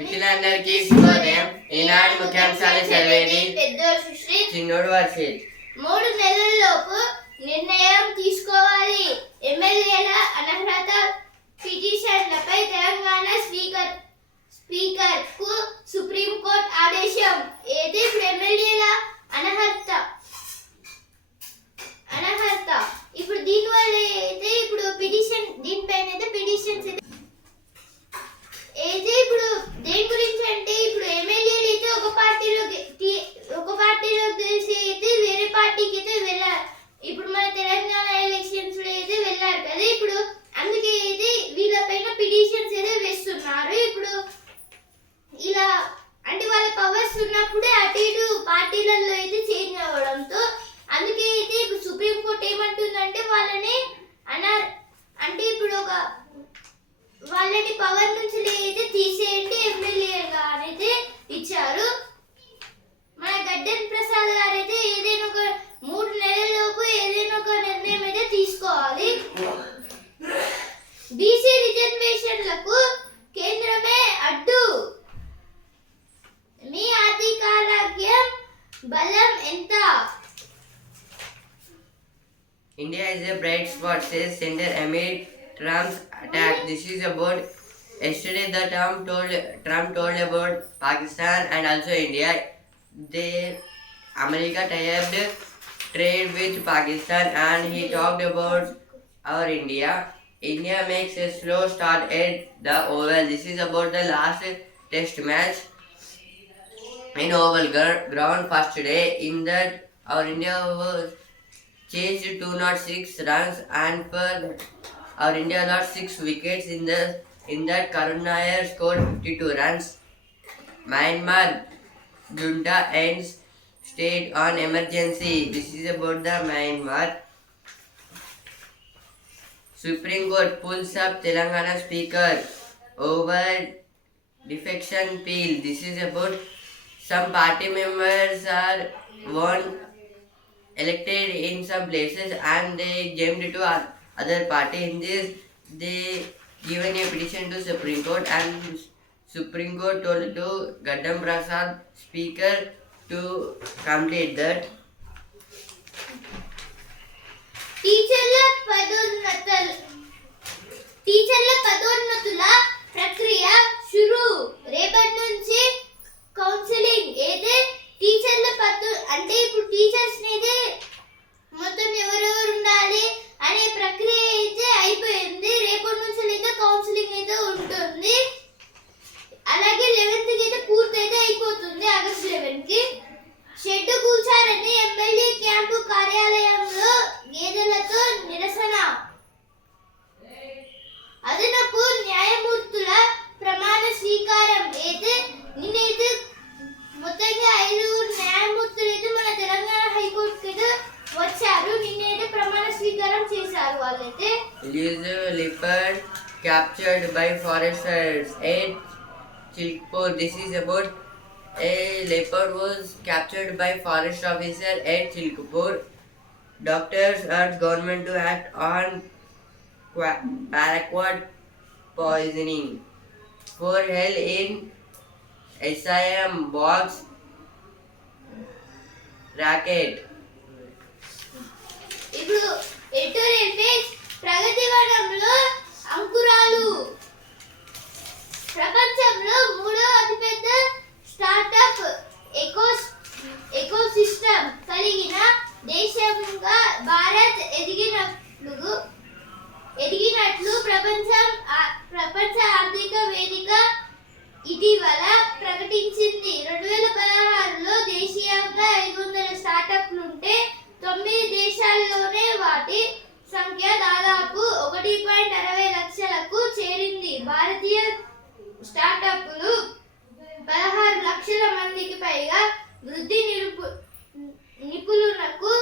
మిత్రులందరికీ శుభోదయం. ఈనాడు ముఖ్యాంశాలు చదివేది చిన్నోడు వర్షిత్. 3 నెలల్లోపు నిర్ణయం తీసుకోవాలి. ఎమ్మెల్యేల అనర్హత పిటిషన్లపై తెలంగాణ స్పీకర్ కు సుప్రీంకోర్టు ఆదేశం. ఏది ఎమ్మెల్యేల అనర్హత ఇప్పుడు దీనివల్ల అయితే ఇప్పుడు పిటిషన్ దీనిపైన అయితే పిటిషన్స్ అయితే ఇప్పుడు దేని గురించి అంటే ఇప్పుడు ఎమ్మెల్యేలు అయితే ఒక పార్టీలో గెలిచి అయితే వేరే పార్టీకి అయితే వెళ్ళారు. ఇప్పుడు మన తెలంగాణ ఎలక్షన్స్ లో అయితే వెళ్ళారు కదా, ఇప్పుడు అందుకే అయితే వీళ్ళపైన పిటిషన్స్ అయితే వేస్తున్నారు. ఇప్పుడు ఇలా అంటే వాళ్ళ పవర్స్ ఉన్నప్పుడే అటు ఇటు పార్టీలలో అయితే చేంజ్ అవ్వడంతో అందుకే అయితే ఇప్పుడు సుప్రీంకోర్టు ఏమంటుందంటే వాళ్ళని అంటే ఇప్పుడు వాళ్ళని పవర్ నుంచి అయితే తీసేయండి ఎమ్మెల్యేగా అనేది ఇచ్చారు. మన గడ్డెన్ ప్రసాద్ గారు అయితే ఏదైనా ఒక 3 నెలల్లోపు ఏదైనా ఒక నిర్ణయం అయితే తీసుకోవాలి. బీసీ రిజర్వేషన్లకు కేంద్రమే అడ్డు. మీ ఆర్థికారోగ్యం బలం ఎంత? India is a bright spot, says Senator amid Trump's attack. This is about yesterday the Trump told about Pakistan and also India. America tied trade with Pakistan and he talked about our India. India makes a slow start at the Oval. This is about the last test match in Oval ground first day. In that our India was chased 206 runs and for our India lost 6 wickets. In that Karun Nair scored 52 runs. Myanmar junta ends state on emergency. This is about the Myanmar. Supreme Court pulls up Telangana speaker over defection appeal. This is about some party members are elected in some places and they jumped to other party. In this they given a petition to Supreme Court and Supreme Court told to Gaddam Prasad speaker to complete that. టీచర్ల పదోన్నతుల ప్రక్రియ షురు. రేపటి నుంచి counselling అయితే టీచర్ల అంటే ఇప్పుడు teachers అయితే మొత్తం ఎవరెవరు ఉండాలి అనే ప్రక్రియ అయితే అయిపోయింది. రేపటి నుంచి అయితే కౌన్సిలింగ్ అయితే ఉంటుంది. అలాగే 11th కి అయితే పూర్తి అయితే అయిపోతుంది. ఆగస్ట్ 11 కి షెడ్ కూల్చారని ఎమ్మెల్యే క్యాంపు కార్యాలయంలో గేదెలతో నిరసన. అదనపు న్యాయమూర్తుల ప్రమాణ స్వీకారం అయితే నిన్నైతే మొత్తంగా 5 న్యాయమూర్తులు అయితే మన తెలంగాణ హైకోర్టుకి అయితే వచ్చారు. నిన్నైతే ప్రమాణ స్వీకారం చేశారు వాళ్ళైతే. Leopard captured by foresters at Chilkpur. This is about a leopard was captured by forest officer at Chilkpur. Doctors urge government to act on paraquat poisoning. For hell in SIM box racket. ఇప్పుడు editorial page. ప్రగతి వనంలో అంకురాలు. ప్రపంచంలో 3వ అతిపెద్ద startup ecosystem కలిగిన దేశంగా భారత్ ఎదిగినట్లు ప్రపంచ ఆర్థిక వేదిక ఇటీవల ప్రకటించింది. 2016లో దేశీయంగా 500 స్టార్టప్లుంటే 9 దేశాల్లోనే వాటి సంఖ్య దాదాపు 1.60 లక్షలకు చేరింది. భారతీయ స్టార్టప్లు 16 లక్షల మందికి పైగా వృద్ధి నిపుణులకు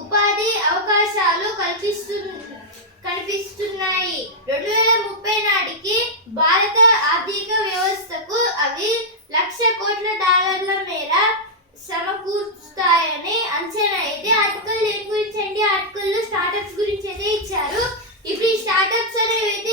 ఉపాధి అవకాశాలు కనిపిస్తున్నాయి. 2030 నాటికి భారత ఆర్థిక వ్యవస్థకు అవి $1,00,000 కోట్ల మేర సమకూరుస్తాయని అంచనా. అయితే ఆర్టికల్ దేని గురించి అండి? ఆర్టికల్లో స్టార్టప్స్ గురించి అయితే ఇచ్చారు. ఇప్పుడు ఈ స్టార్టప్స్ అనేవి అయితే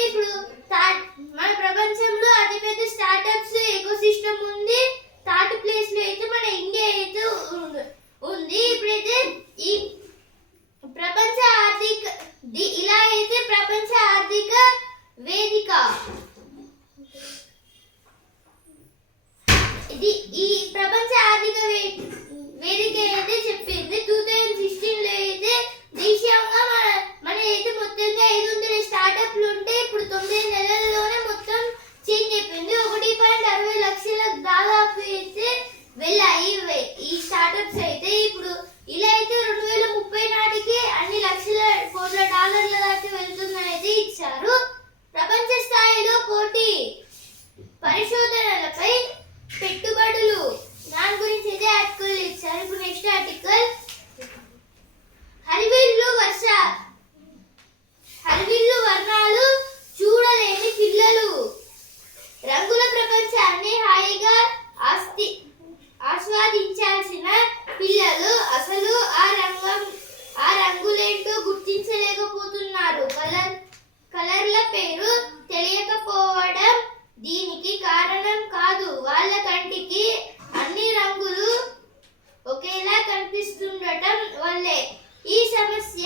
వెళ్ళాయి ఈ స్టార్టప్స్ అయితే. ఇప్పుడు ఇలా అయితే 2030 నాటికి అన్ని లక్షల కోట్ల డాలర్ల దాకా వెళ్తుందని అయితే ఇచ్చారు. ప్రపంచ స్థాయిలో పోటీ పరిశోధనలపై పెట్టుబడులు దాని గురించి అయితే ఆర్టికల్ ఇచ్చారు. ఇప్పుడు నెక్స్ట్ ఆర్టికల్ హరివిల్లు వర్ణాలు చూడలేని పిల్లలు. రంగుల ప్రపంచాన్ని హాయిగా ఆస్వాదించాల్సిన పిల్లలు అసలు ఆ రంగులేంటో గుర్తించలేకపోతున్నారు. కలర్ల పేరు తెలియకపోవడం దీనికి కారణం కాదు. వాళ్ళ కంటికి అన్ని రంగులు ఒకేలా కనిపిస్తుండటం వల్లే ఈ సమస్య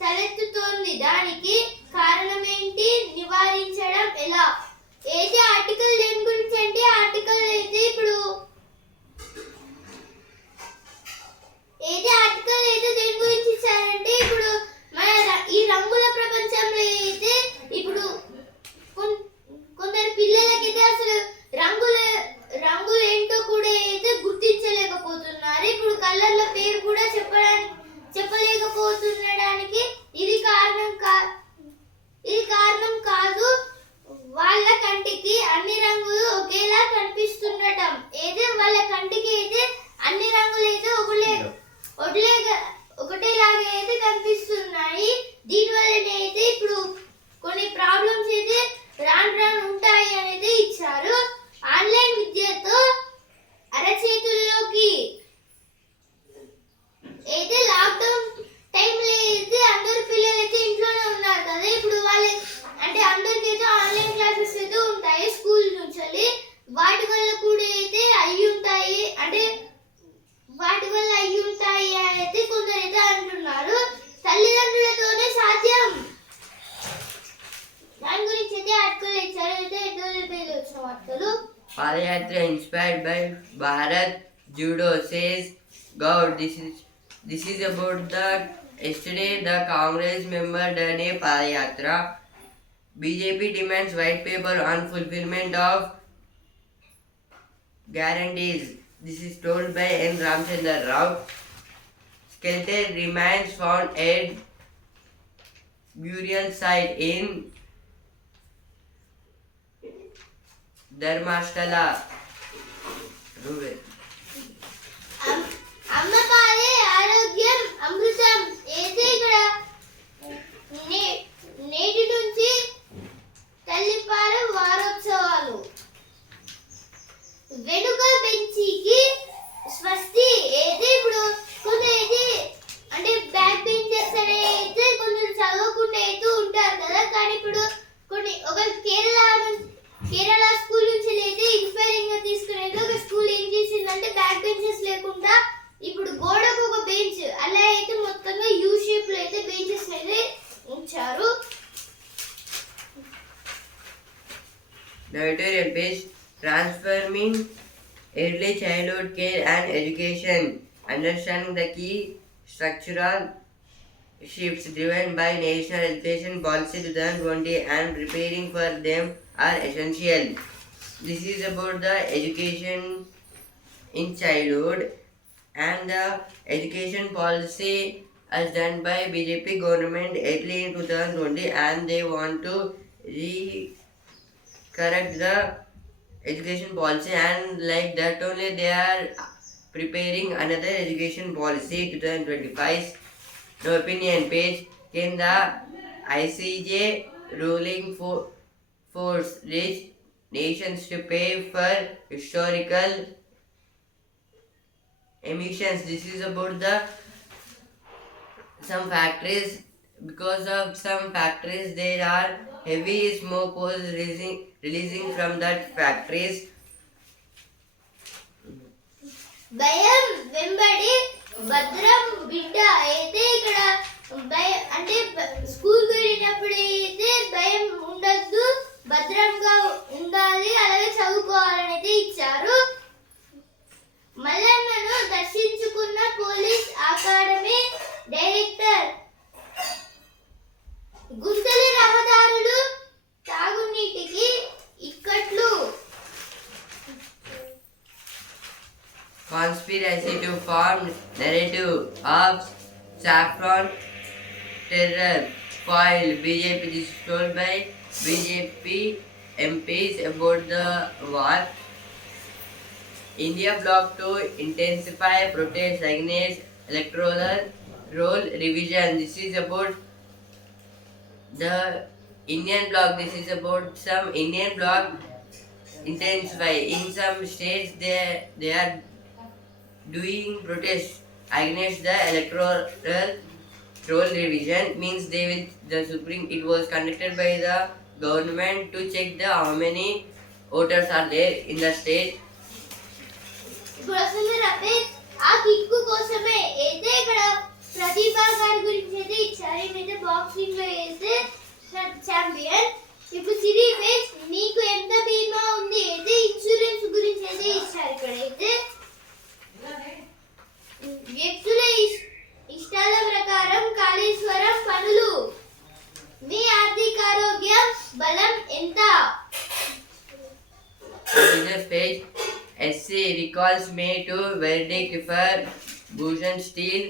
తలెత్తుతోంది. దానికి కారణమేంటి, నివారించడం ఎలా? అయితే ఆర్టికల్ దేని గురించి అంటే ఆర్టికల్ అయితే దేని గురించి ఇచ్చారంటే ఇప్పుడు మన ఈ రంగుల ప్రపంచంలో అయితే ఇప్పుడు కొందరు పిల్లలకైతే అసలు రంగులు ఏంటో కూడా అయితే గుర్తించలేకపోతున్నారు. ఇప్పుడు కలర్ల పేరు కూడా చెప్పలేకపోతుండడానికి ఇది కారణం కాదు. వాళ్ళ కంటికి అన్ని రంగులు ఒకేలా కనిపిస్తుండటం. అయితే వాళ్ళ కంటికి అయితే అన్ని రంగులు అయితే ఒకటేలాగా అయితే కనిపిస్తున్నాయి. దీనివల్లనే అయితే ఇప్పుడు కొన్ని ప్రాబ్లమ్స్ అయితే రాను ఉంటాయి అనేది ఇచ్చారు. ఆన్లైన్ విద్యతో అరచేతుల్లోకి అయితే లాక్డౌన్ టైంలో అయితే అందరు పిల్లలు అయితే ఇంట్లోనే ఉన్నారు కదా. ఇప్పుడు వాళ్ళు అంటే అందరికీ అయితే ఆన్లైన్ క్లాసెస్ అయితే ఉంటాయి స్కూల్ నుంచి. వాటి వల్ల కూడా అయితే అయితే కొందరు అయితే అంటున్నారు. తల్లిదండ్రులతోనే సాధ్యం దాని గురించి అయితే ఆర్టికల్ ఇచ్చారు. అయితే వచ్చిన వార్తలు. Padayatra inspired by Bharat Judo says God. This is about yesterday the Congress member done a Padayatra. BJP demands white paper on fulfillment of guarantees. This is told by N. Ramchandra Rao. Skeleton remains found at burial site in Dharmasthala. అమ్మ పాలే ఆరోగ్యం అమృతం. అయితే ఇక్కడ నేటి నుంచి తల్లిపాల వారోత్సవాలు. వెనుక బెంచికి స్వస్తి. అయితే ఇప్పుడు కొందరైతే అంటే బ్యాక్ బెంచెస్ అయితే కొందరు చదవకుండా అయితే ఉంటారు కదా. కానీ ఇప్పుడు ఒక కేరళ స్కూల్ నుంచి అయితే ఇన్స్పైరింగ్ గా తీసుకునేది ఒక స్కూల్ ఏం చేసిందంటే బ్యాక్ బెంచెస్ లేకుండా ఇప్పుడు గోడకు ఒక బెంచ్ అలా అయితే మొత్తంగా యూ షేప్ లో అయితే బెంచెస్ అయితే ఉంచారు. The editorial page transforming early childhood care and education, understanding the key structural shifts driven by National Education Policy 2020 and preparing for them are essential. This is about the education in childhood and the education policy as done by BJP government early in 2020, and they want to correct the education policy, and like that only they are preparing another education policy 2025. No opinion page. Can the ICJ ruling force rich nations to pay for historical emissions? This is about some factories. Because of some factories there are heavy smoke was releasing from that factories. భయం వెంబడి భద్రం బిడ్డ. అయితే ఇక్కడ అంటే school వెళ్ళినప్పుడు అయితే భయం ఉండద్దు, భద్రంగా ఉండాలి, అలాగే చదువుకోవాలని అయితే ఇచ్చారు. మల్లన్నను దర్శించుకున్న పోలీస్ అకాడమీ డైరెక్టర్. గుంతలి రహదారులు తాగునీటికి ఇక్కట్లు. conspiracy to form narrative of saffron terror foiled BJP. This is told by BJP MPs about the war. India bloc to intensify protests against electoral roll revision. This is about the Indian bloc. This is about some Indian bloc intensify. In some states, they are doing protests against the electoral roll revision. Means they will the Supreme. It was conducted by the government to check the how many voters are there in the state. ఇప్పుడు అసలు రమేష్ ఆ kick కోసమే అయితే ఇక్కడ ప్రతిభా గారి గురించి అయితే ఇచ్చారు ఈమెయితే బాక్సింగ్ లో అయితే ఛాంపియన్. ఇప్పుడు సిరి పేజ్ నీకు ఎంత బీమా ఉంది అయితే ఇన్సూరెన్స్ గురించి అయితే ఇచ్చారు ఇక్కడైతే. వ్యక్తుల ఇష్టాల ప్రకారం కాళేశ్వరం పనులు మీ ఆర్థికారోగ్యం బలం ఎంత? Business page. SC recalls May to verdict for Bhushan Steel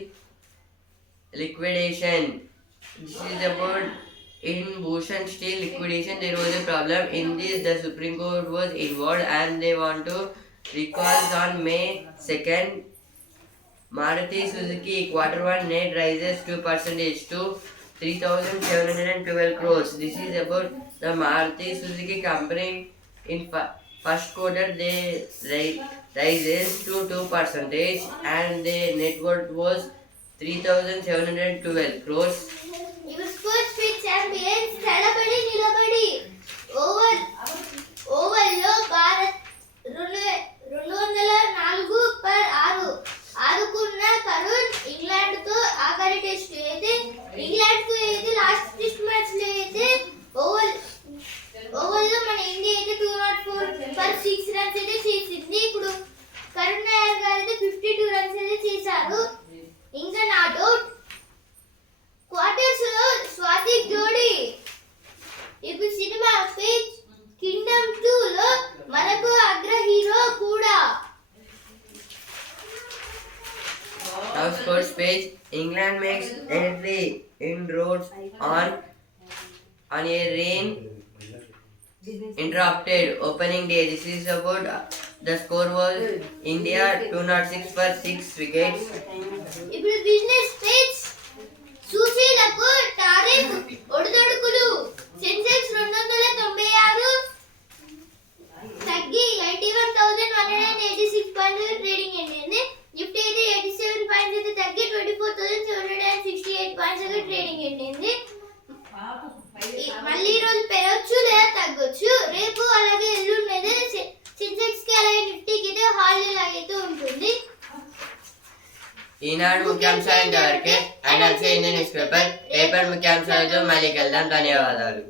liquidation. This is about in Bhushan Steel liquidation there was a problem. In this the Supreme Court was involved and they want to recall on May 2nd. Maruti Suzuki Q1 net rises 2% to 3,712 crores. This is about the Maruti Suzuki company in first quarter they rises to 2% and the net worth was 3,712 crores. ఇప్పుడు sports pitch champions తలపడి నిలబడి ఓవల్లో భారత్ 204/6 ఆదుకున్న Karun England తో ఆఖరి test అయితే England తో అయితే last test match లో అయితే ఓవర్లో మన ఇండియా అయితే 204/6 రన్స్ అయితే చేసింది. ఇప్పుడు కరుణ్ నాయర్ గారు అయితే 52 రన్స్ అయితే చేశారు. ఇంకా నాట్ అవుట్ క్వార్టర్స్ లో స్వాతి జోడి. ఇప్పుడు సినిమా పేజ్ కింగ్డమ్ 2 లో మనకు అగ్ర హీరో కూడా. Now sports page. England makes entry in roads on a rain interrupted opening day. This is about the score was India 206 for 6 wickets. ఇప్పుడు బిజినెస్ పేజ్ సూచీలకు టారిఫ్ ఒడిదొడుకులు. సెన్సెక్స్ 296 తగ్గి 81,186 పాయింట్ల ట్రేడింగ్ అయింది. Nifty అయితే 87 points అయితే తగ్గి 24,768 పాయింట్స్ అయితే trading అయింది. మళ్ళీ ఈ రోజు పెరగచ్చు లేదా తగ్గొచ్చు. రేపు అలాగే ఎల్లుండి అయితే సెన్సెక్స్ కి అలాగే నిఫ్టీకి అయితే హాలిడే లాగైతే ఉంటుంది. ఈనాడు ముఖ్యాంశాలు ఇంతవరకే. And also Indian news paper రేపటి ముఖ్యాంశాలతో మళ్ళీ కలుద్దాం. ధన్యవాదాలు.